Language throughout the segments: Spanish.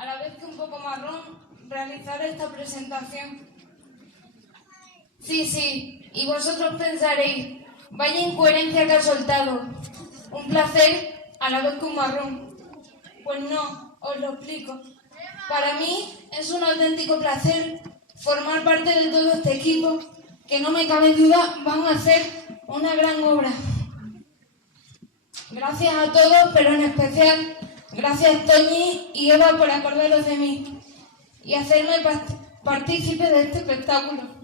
a la vez que un poco marrón, realizar esta presentación. Sí, y vosotros pensaréis, vaya incoherencia que ha soltado. Un placer a la vez que un marrón. Pues no, os lo explico. Para mí es un auténtico placer formar parte de todo este equipo que no me cabe duda van a hacer una gran obra. Gracias a todos, pero en especial gracias Toñi y Eva por acordaros de mí y hacerme partícipe de este espectáculo.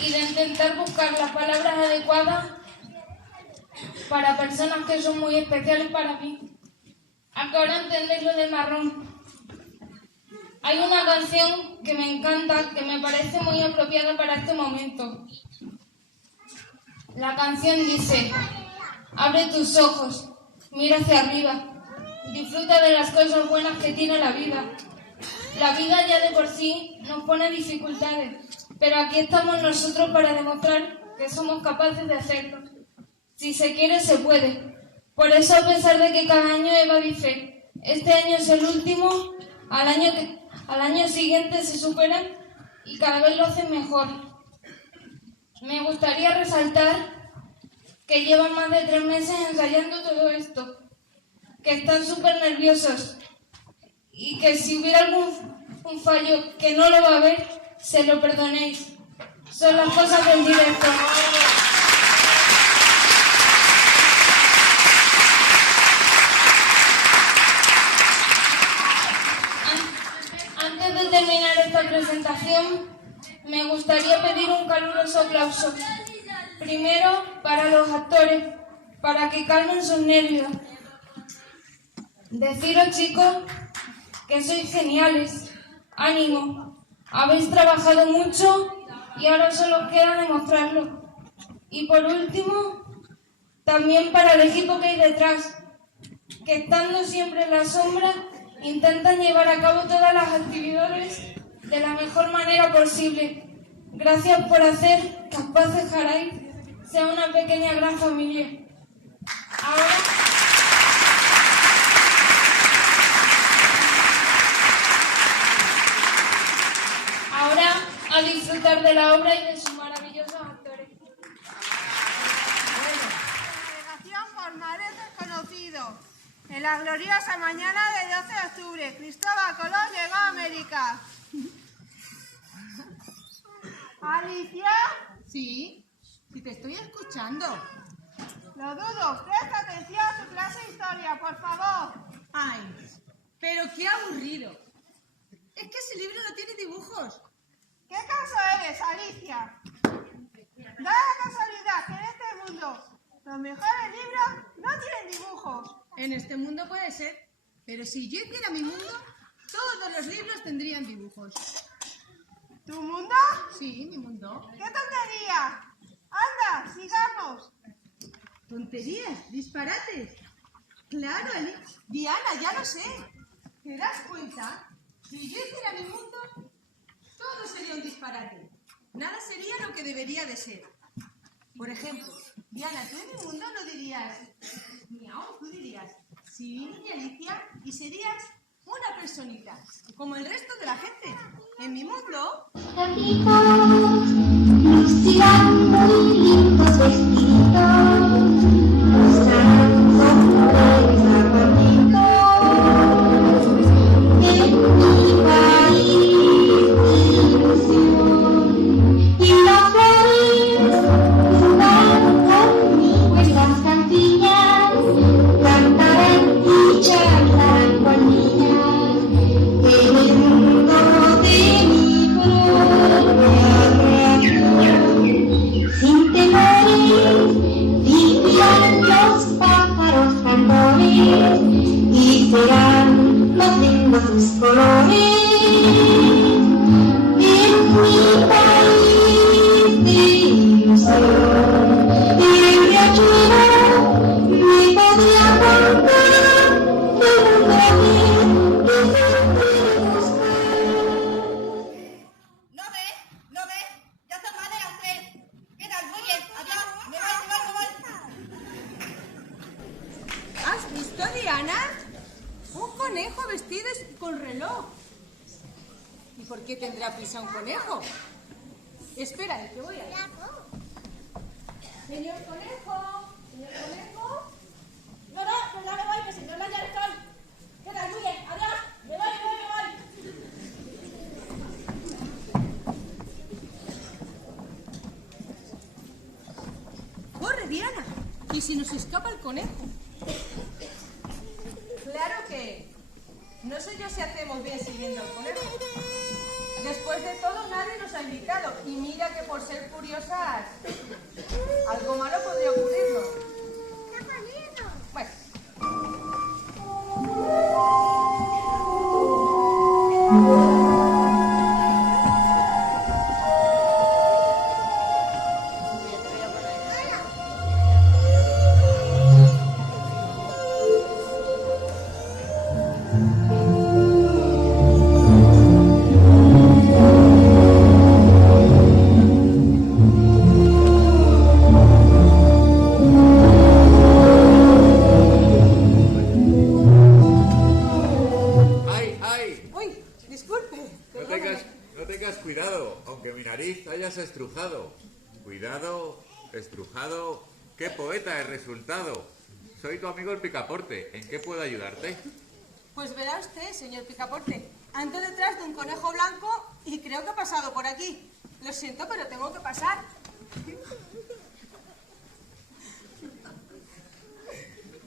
Y de intentar buscar las palabras adecuadas para personas que son muy especiales para mí. A que ahora entendéis lo de marrón. Hay una canción que me encanta, que me parece muy apropiada para este momento. La canción dice: abre tus ojos, mira hacia arriba, disfruta de las cosas buenas que tiene la vida. La vida ya de por sí nos pone dificultades, pero aquí estamos nosotros para demostrar que somos capaces de hacerlo. Si se quiere, se puede. Por eso, a pesar de que cada año Eva dice, este año es el último, al año siguiente se superan y cada vez lo hacen mejor. Me gustaría resaltar que llevan más de 3 meses ensayando todo esto, que están súper nerviosos y que si hubiera algún fallo que no lo va a ver, se lo perdonéis. Son las cosas del directo. Antes de terminar esta presentación, me gustaría pedir un caluroso aplauso. Primero, para los actores, para que calmen sus nervios. Deciros, chicos, que sois geniales. Ánimo. Habéis trabajado mucho y ahora solo os queda demostrarlo. Y por último, también para el equipo que hay detrás, que estando siempre en la sombra, intentan llevar a cabo todas las actividades de la mejor manera posible. Gracias por hacer que Aspaces Jaray sea una pequeña gran familia. Ahora a disfrutar de la obra y de sus maravillosos actores. Navegación por mares desconocidos. En la gloriosa mañana del 12 de octubre, Cristóbal Colón llegó a América. ¿Alicia? Sí, te estoy escuchando. Lo dudo. Presta atención a su clase de historia, por favor. Ay, pero qué aburrido. Es que ese libro no tiene dibujos. ¿Qué caso eres, Alicia? Da la casualidad que en este mundo los mejores libros no tienen dibujos. En este mundo puede ser, pero si yo hiciera mi mundo, todos los libros tendrían dibujos. ¿Tu mundo? Sí, mi mundo. ¡Qué tontería! ¡Anda, sigamos! ¿Tonterías? ¿Disparates? Claro, Diana, ya lo sé. ¿Te das cuenta? Si yo hiciera mi mundo, todo sería un disparate. Nada sería lo que debería de ser. Por ejemplo, Diana, tú en mi mundo no dirías miau, tú dirías sí, y Alicia, y serías una personita, como el resto de la gente. En mi mundo... Ricos, lucirán muy lindos vestidos, usan sombreros abanitos. En mi país, ilusión, y los flores van conmigo en las cantinas, cantarán y charlarán con niñas. En el mundo de mi programación, sin temores, Diana? Un conejo vestido con reloj. ¿Y por qué tendrá prisa un conejo? Espera, que voy a ir. Señor conejo, señor conejo. No, pues ya me voy, que si no la llave estoy. Que tal, muy bien, adiós. Me voy. ¡Corre, Diana! ¿Y si nos escapa el conejo? Claro que no sé yo si hacemos bien siguiendo al conejo. Después de todo, nadie nos ha invitado. Y mira que por ser curiosas, algo malo podría ocurrirnos. Bueno. Estrujado. Cuidado, estrujado. ¡Qué poeta he resultado! Soy tu amigo el Picaporte. ¿En qué puedo ayudarte? Pues verá usted, señor Picaporte. Ando detrás de un conejo blanco y creo que ha pasado por aquí. Lo siento, pero tengo que pasar.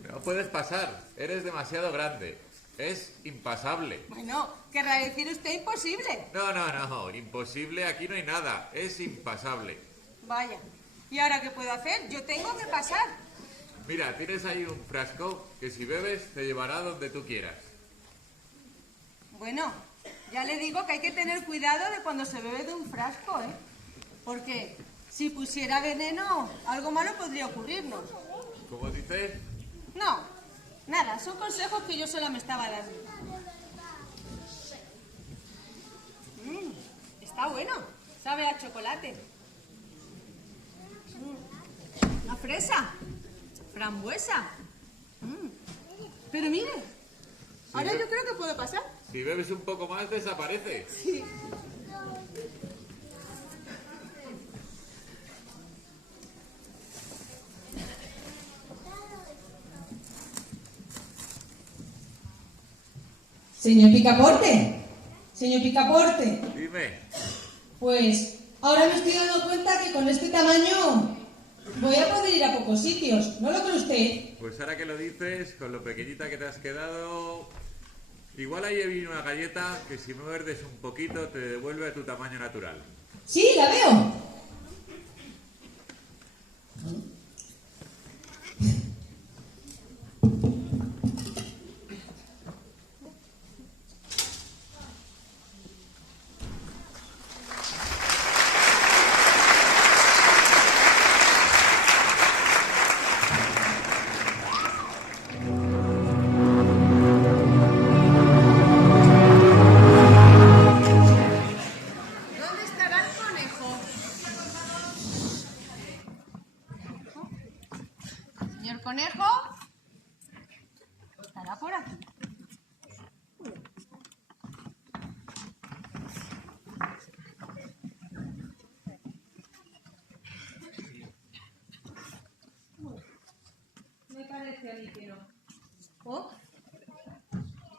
No puedes pasar. Eres demasiado grande. Es impasable. Bueno, querrá decir usted imposible. No. Imposible, aquí no hay nada. Es impasable. Vaya. ¿Y ahora qué puedo hacer? Yo tengo que pasar. Mira, tienes ahí un frasco que si bebes te llevará donde tú quieras. Bueno, ya le digo que hay que tener cuidado de cuando se bebe de un frasco, ¿eh? Porque si pusiera veneno, algo malo podría ocurrirnos. ¿Cómo dices? No, nada, son consejos que yo sola me estaba dando. Está bueno, sabe a chocolate. A fresa, frambuesa. Pero mire, ahora yo creo que puedo pasar. Si bebes un poco más, desaparece. Sí. Señor Picaporte, señor Picaporte, Dime. pues ahora me estoy dando cuenta que con este tamaño voy a poder ir a pocos sitios, ¿no lo cree usted? Pues ahora que lo dices, con lo pequeñita que te has quedado, igual ahí viene una galleta que si muerdes un poquito te devuelve a tu tamaño natural. Sí, la veo. ¿Dónde estará el conejo? Señor conejo, estará por aquí. Me parece a mí que no. Oh,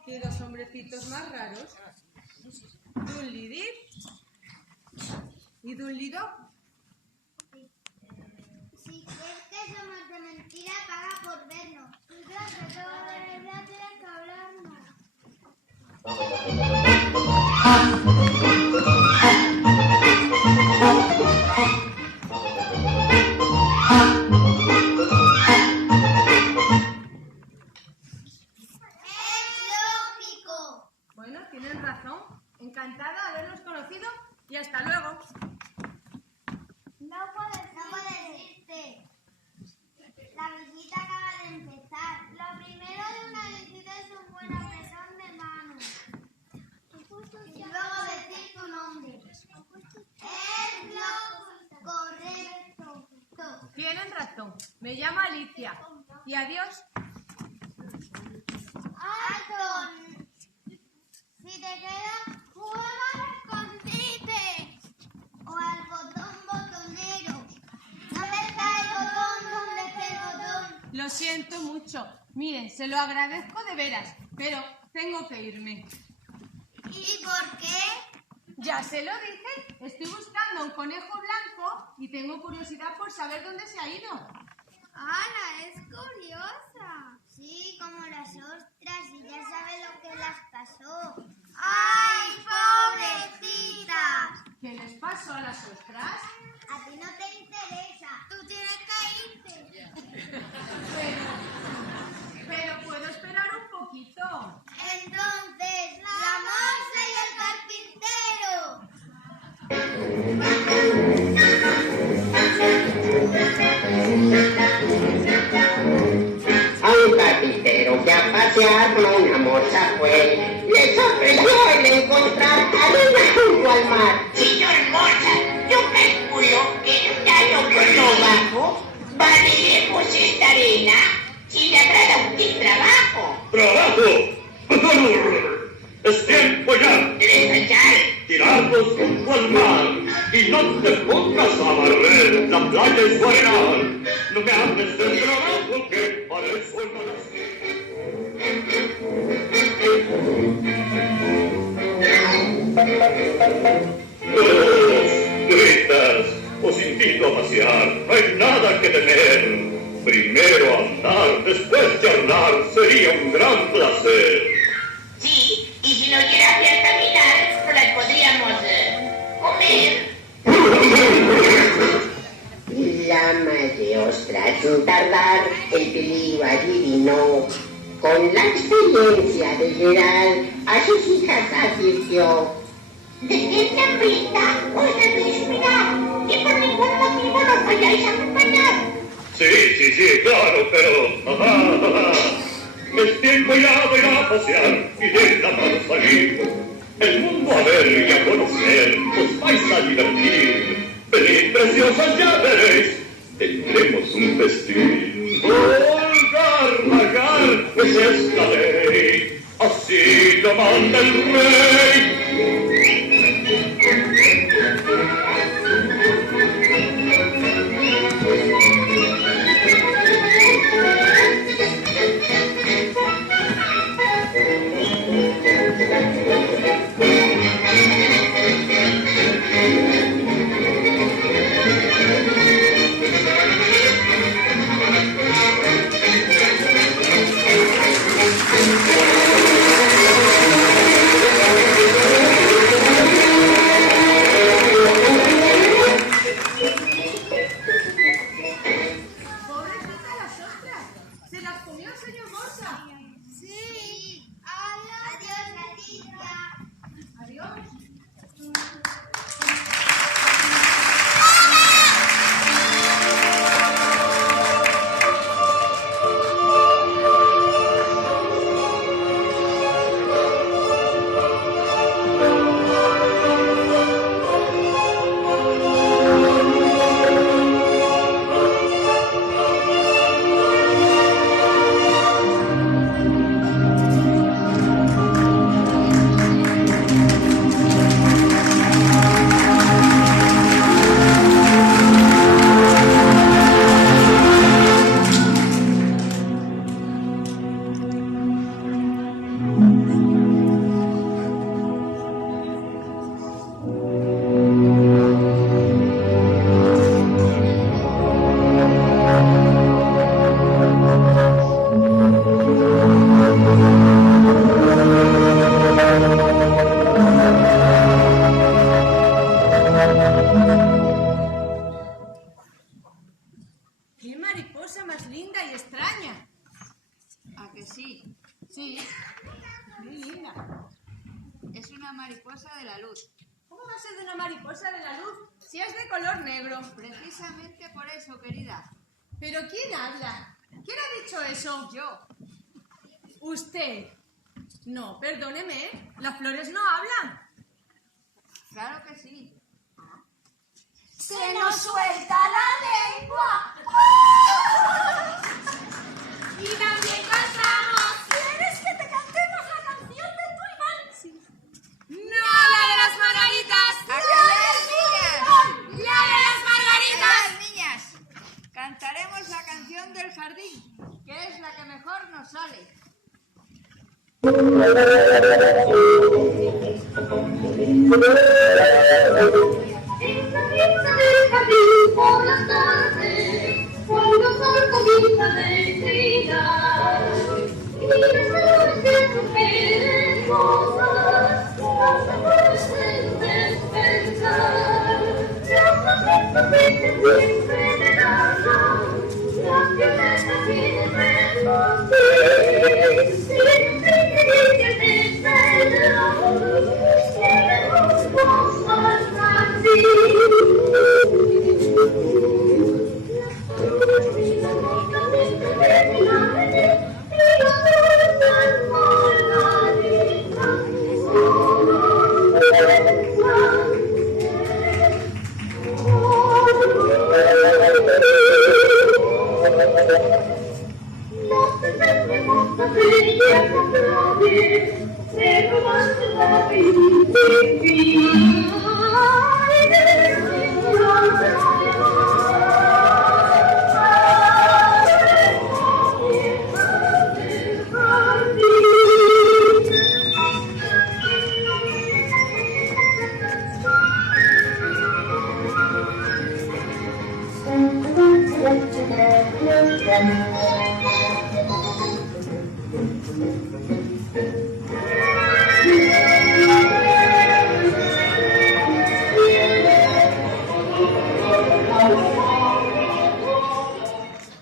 qué dos hombrecitos más raros. Un lidir y de un lido. Si crees que somos de mentira, paga por vernos. Si crees que todo de verdad, tienes que hablarnos. Es lógico. Bueno, tienen razón. Encantada de habernos conocido y hasta luego. No puedes irte. La visita acaba de empezar. Lo primero de una visita es un buen apretón de manos. Y luego decir tu nombre. Es lo correcto. Tienen razón. Me llamo Alicia. Y adiós. siento mucho. Miren, se lo agradezco de veras, pero tengo que irme. ¿Y por qué? Ya se lo dije, estoy buscando un conejo blanco y tengo curiosidad por saber dónde se ha ido. Ana, es curiosa. Sí, como las ostras, y ya sabe lo que las pasó. ¡Ay, pobrecitas! ¿Qué les pasó a las ostras? A ti no te interesa. Tú tienes que irte. Pero puedo esperar un poquito. Entonces, la moza y el carpintero. A un carpintero que a pasear con una moza fue, le sorprendió el encontrar arena junto al mar. Señor moza, yo calculo que un año por lo bajo valeremos esta arena si le agrada usted trabajo. ¡Trabajo! ¡Es tiempo ya! ¿Quieres echar? Tirarlos junto al mar y no te pongas a barrer la playa y su arenal. No me hables del trabajo que para eso no gritas, os invito a pasear, no hay nada que temer. Primero andar, después charlar, sería un gran placer. Sí, y si nos diera hacer caminar, no las podríamos comer. Lama de ostras, sin tardar, el peligro adivinó. Con la experiencia de Gerald, a sus hijas advirtió. Desde hambrita, os debéis cuidar, y por ningún motivo nos vayáis a acompañar. Sí, claro, pero... Es tiempo ya de ir a pasear y déjanos salir. El mundo a ver y a conocer, os vais a divertir. Venid, preciosas, ya veréis, tendremos un festín. Holgar, vagar, pues es la ley, así lo manda el rey. ¡Qué mariposa más linda y extraña! ¿A que sí? Sí, muy linda. Es una mariposa de la luz. ¿Cómo va a ser de una mariposa de la luz si es de color negro? Precisamente por eso, querida. ¿Pero quién habla? ¿Quién ha dicho eso? Yo. Usted. No, perdóneme, ¿eh? Las flores no hablan. Claro que sí. ¡Se nos suelta la lengua! Y también cantamos. ¿Quieres que te cantemos la canción de tu Iván? ¡No, la de las margaritas! ¡A callar, niñas! ¡La de las margaritas! ¡A callar, niñas! Cantaremos la canción del jardín, Por las tardes, cuando el sol comienza a desfilar, y las flores que sugieren cosas, las flores en despertar, las violetas siempre me dan, las violetas siempre nos ven, siempre que te esperan, queremos cosas así.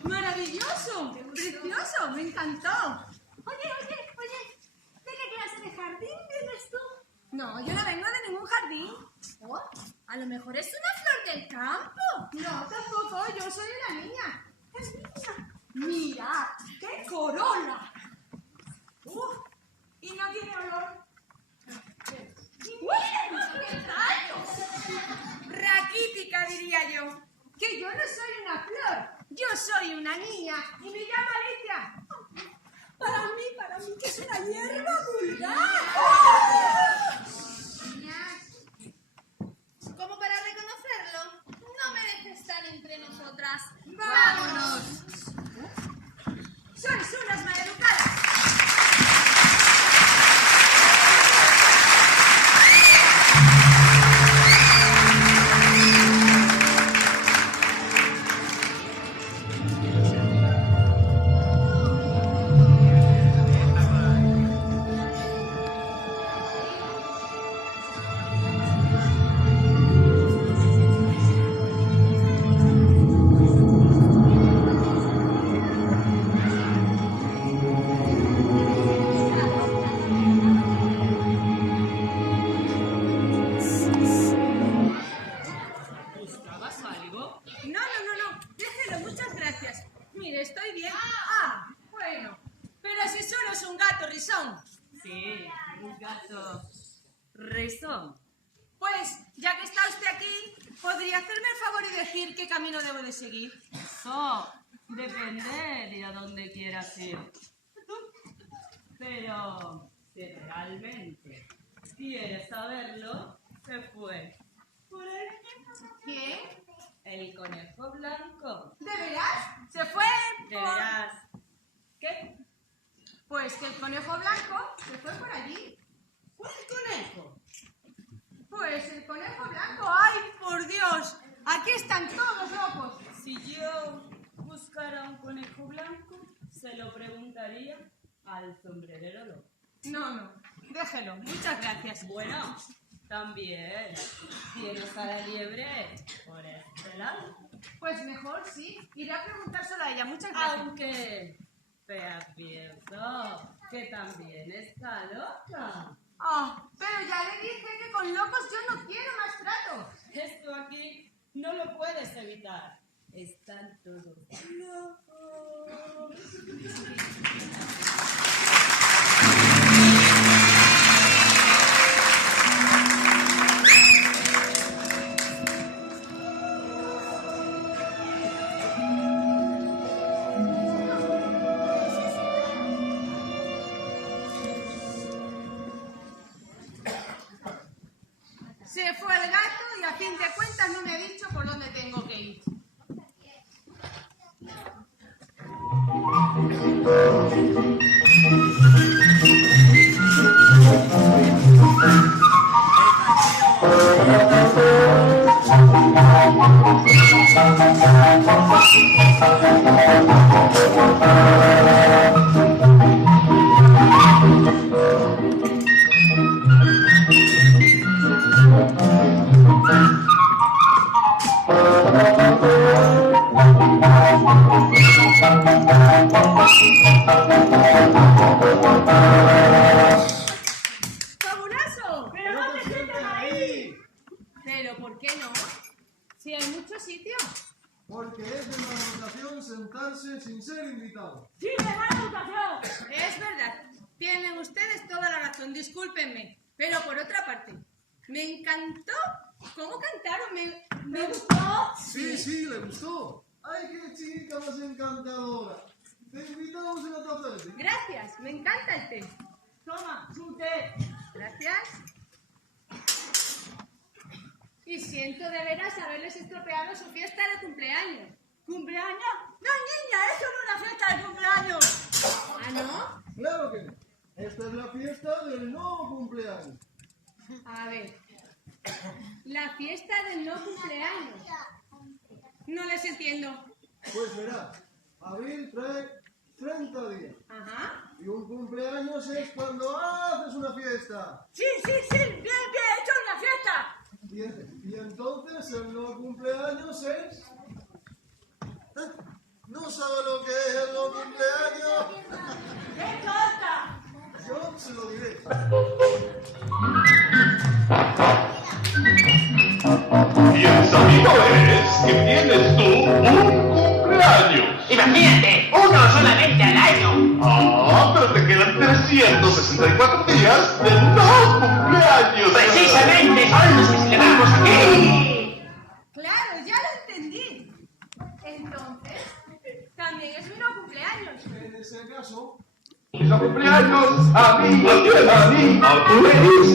¡Maravilloso! ¡Precioso! ¡Me encantó! Oye, ¿de qué clase de jardín vienes tú? No, yo no vengo de ningún jardín. Oh, a lo mejor es una flor del campo. No, tampoco. Yo soy una niña. Es niña. ¡Mira! ¡Qué corola! ¿Y no tiene olor? ¡Qué rayos! Raquítica, diría yo. Que yo no soy una flor. Yo soy una niña y me llamo Alicia. Para mí, que es una hierba vulgar. Como para reconocerlo, no merece estar entre nosotras. ¡Vámonos! ¡Sois unas maleducadas! ¿Buscabas algo? No. Déjelo, muchas gracias. Mire, estoy bien. Bueno. Pero si solo es un gato rizón. Sí, un gato rizón. Pues, ya que está usted aquí, ¿podría hacerme el favor y decir qué camino debo de seguir? Eso depende de a dónde quieras ir. Pero si realmente quieres saberlo, se fue por el... ¿Quién? El conejo blanco. ¿De veras? ¿Se fue? De veras. ¿Qué? Pues que el conejo blanco se fue por allí. ¿Cuál conejo? Pues el conejo blanco. ¡Ay, por Dios! Aquí están todos locos. Si yo buscara un conejo blanco, se lo preguntaría al sombrerero loco. No. Déjelo. Muchas gracias. Bueno, también tienes a la liebre por este lado. Pues mejor sí. Iré a preguntárselo a ella. Muchas gracias. Aunque te advierto que también está loca. Pero ya le dije que con locos yo no quiero más trato. Esto aquí no lo puedes evitar. Están todos locos. Se fue el gato y a fin de cuentas no me ha dicho por dónde tengo que ir. marcharse sin ser invitado. ¡Sí, de buena educación! Es verdad. Tienen ustedes toda la razón, discúlpenme. Pero por otra parte, me encantó cómo cantaron, me gustó. Sí, le gustó. ¡Ay, qué chica más encantadora! Te invitamos en la taza de té. Gracias, me encanta el té. Toma, su té. Gracias. Y siento de veras haberles estropeado su fiesta de cumpleaños. ¿Cumpleaños? No, niña, eso no es una fiesta de cumpleaños. ¿Ah, no? Claro que no. Esta es la fiesta del nuevo cumpleaños. A ver. La fiesta del no cumpleaños. No les entiendo. Pues verás, abril trae 30 días. Ajá. Y un cumpleaños es cuando haces una fiesta. Sí, bien hecho una fiesta. Y entonces el no cumpleaños es... ¿No sabe lo que es el no cumpleaños? ¡Qué tonta! Yo se lo diré. Piensa, amigo, es que tienes tú un cumpleaños. Imagínate, uno solamente al año. Ah, pero te quedan 364 días de no cumpleaños. Precisamente son los que celebramos aquí. Claro, ya lo entendí. Entonces, también es mi no cumpleaños. En ese caso... ¡Feliz cumpleaños a mí! ¡A mí! ¡A tú!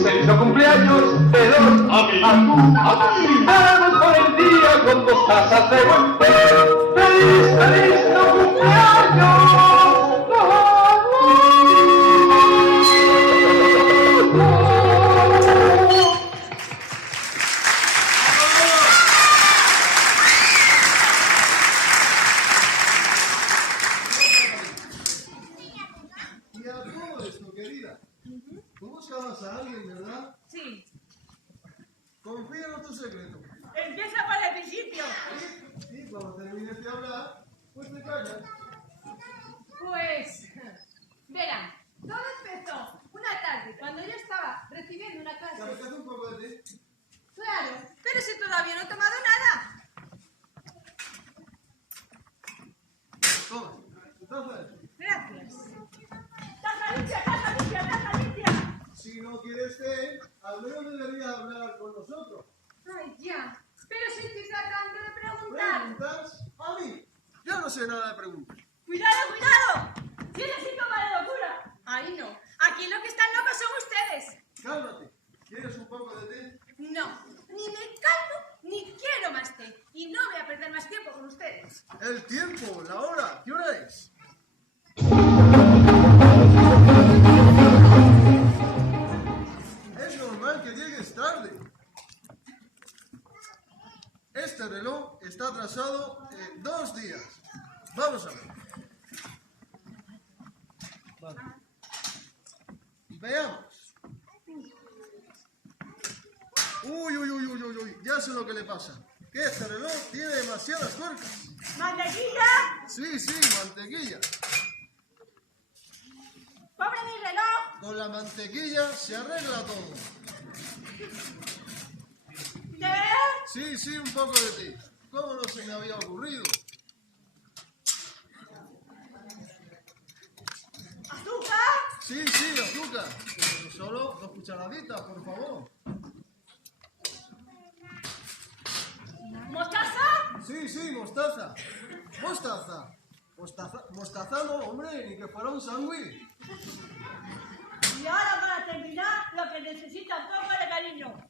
¡Feliz cumpleaños! ¡Te doy! ¡A mí! ¡A tú! ¡A mí! ¡Vamos por el día con 2 tazas de buen té! ¡Feliz no cumpleaños! Y a todo esto, querida. Tú buscabas a alguien, ¿verdad? Sí. Confía en tu secreto. Empieza por el principio. Y cuando termines de hablar, pues te callas. Pues, verán, todo empezó una tarde cuando yo estaba recibiendo una ¿Te clase. apetece un poco de té? Claro, pero si todavía no he tomado nada. Toma, tu taza de té. Gracias. ¡Taza limpia! Si no quieres té, al menos deberías hablar con nosotros. Ay, ya. Pero si estoy tratando de preguntar. ¿Preguntas? A mí. Yo no sé nada de preguntas. ¡Cuidado! ¡Tienes síntoma de locura! Ay, no. Aquí lo que están locos son ustedes. Cálmate. ¿Quieres un poco de té? No, ni me calmo ni quiero más té. Y no voy a perder más tiempo con ustedes. El tiempo, la hora, ¿qué hora es? Es normal que llegues tarde. Este reloj está atrasado 2 días. Vamos a ver. Vale. Veamos. Uy, ya sé lo que le pasa. Que este reloj tiene demasiadas tuercas. ¿Mantequilla? Sí, mantequilla. ¡Pobre mi reloj! Con la mantequilla se arregla todo. ¿Té? Sí, un poco de té. ¿Cómo no se me había ocurrido? ¿Azúcar? Sí, azúcar. Pero solo 2 cucharaditas, por favor. ¿Mostaza? Sí, mostaza. Mostaza no, hombre, ni que fuera un sándwich. Y ahora para terminar, lo que necesita un poco de cariño.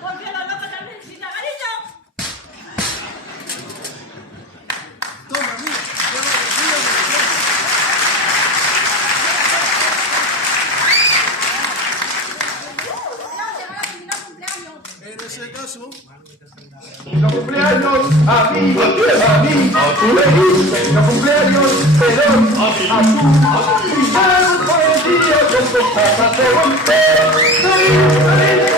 Porque la loca también necesita cariño. Toma, mira. En ese caso... ¡Feliz cumpleaños a mí! ¡A tú! ¡Feliz cumpleaños! ¡Te doy! ¡A tú! ¡Vamos por el día con 2 tazas de buen té! ¡Feliz cumpleaños!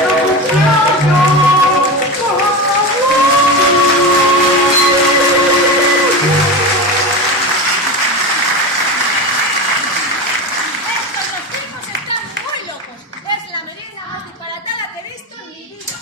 Estos dos tipos están muy locos. Es la merienda más disparatada que he visto en mi vida.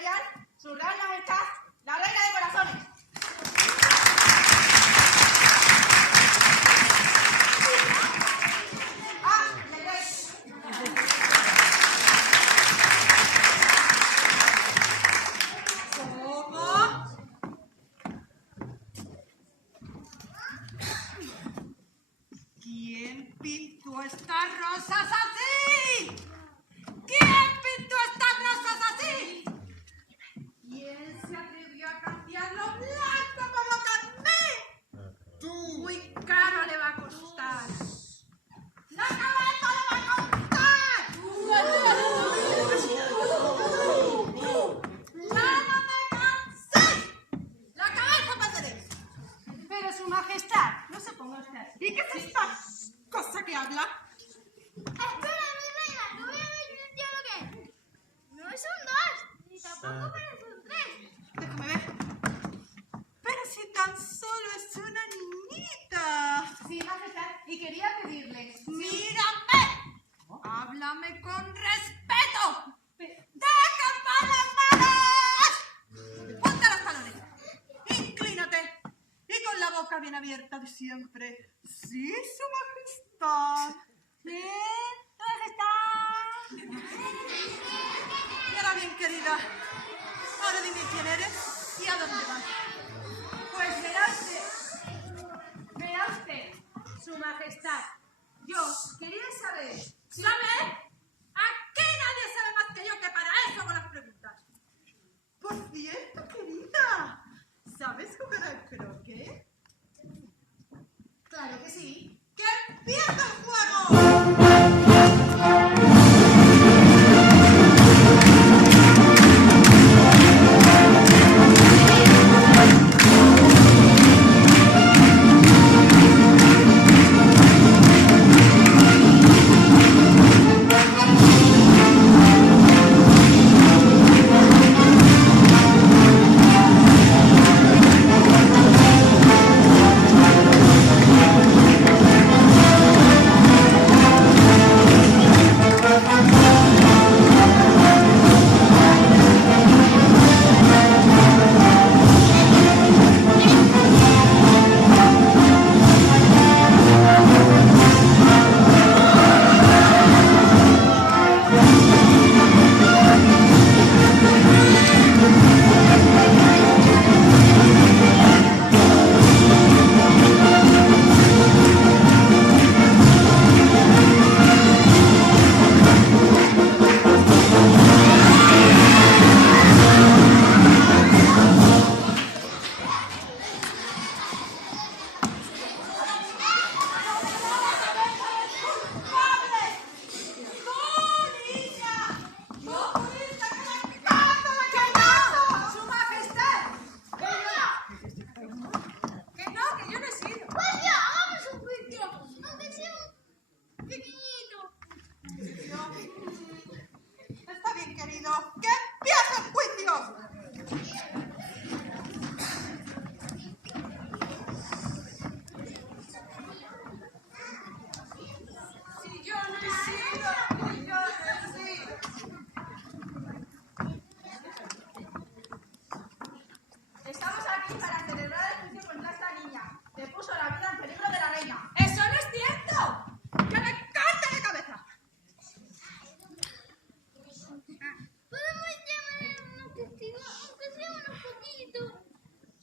imperial, su real majestad, la reina de corazones. Ah, leeréis. ¿Cómo? ¿Quién pintó estas rosas así? ¿Quién pintó estas rosas así? ¿Quién se atrevió a cambiarlo blanco como carmín? ¡Tú! Muy caro le va a costar. ¡La cabeza le va a costar! ¡Ya no me cansé! ¡La cabeza pasaréis! Pero su majestad, no se ponga usted así. ¿Y qué es esta cosa que habla? Espera, mi reina, no voy a ver yo lo que es. No son dos, ni tampoco parecen tres. Déjame ver. Pero si tan solo es una niñita. Sí, majestad, y quería pedirle. ¡Mírame! ¡Háblame con respeto! ¡Deja para las manos! ¡Ponte los talones! ¡Inclínate! Y con la boca bien abierta de siempre. ¡Sí, su majestad! ¡Sí, su majestad! Y ahora bien, querida, ahora dime quién eres y a dónde vas. Pues verá usted, su majestad. Yo quería saber. ¿Sabe? Aquí nadie sabe más que yo, que para eso hago las preguntas. Por cierto, querida, ¿sabes jugar al croquet? Claro que sí. ¡Que empiece el juego!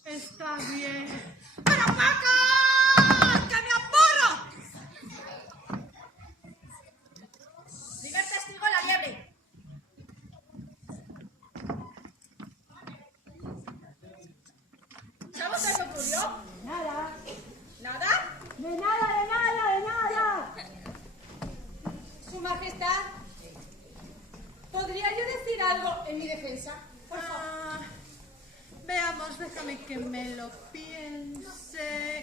Está bien. ¡Pero Paca! ¡Que me aburro! Diga el testigo la liebre. ¿Sabes qué ocurrió? Nada. ¿Nada? De nada, de nada, de nada. Su Majestad, ¿podría yo decir algo en mi defensa? Por favor. Veamos, déjame que me lo piense.